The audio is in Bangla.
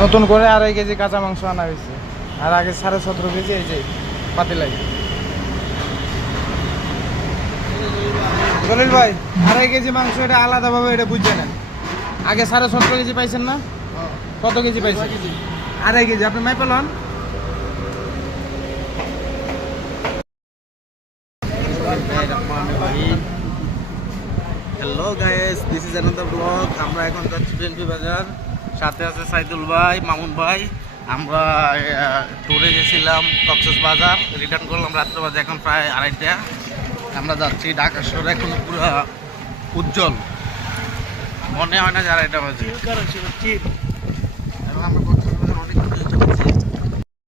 নতুন করে 2.5 কেজি কাঁচা মাংস আনা হয়েছে, আর আগে 17.5 কেজি এই যে পাতিলাই। জলিল ভাই 2.5 কেজি মাংস এটা আলাদাভাবে এটা বুঝে নেন। আগে 17.5 কেজি পাইছেন না? কত কেজি পাইছেন? 2.5 কেজি। আপনি মাই পেলেন? Hello guys, this is another blog. আমরা এখন যাচ্ছি বিএনপি বাজার, সাথে আছে সাইদুল ভাই, মামুন ভাই। আমরা ট্যুরে গেছিলাম কক্সবাজার, রিটার্ন করলাম রাত্রে বাজে এখন প্রায় 2:30টা। আমরা যাচ্ছি ঢাকা শহরে, এখন পুরো উজ্জ্বল, মনে হয় না যে 2:30 বাজে।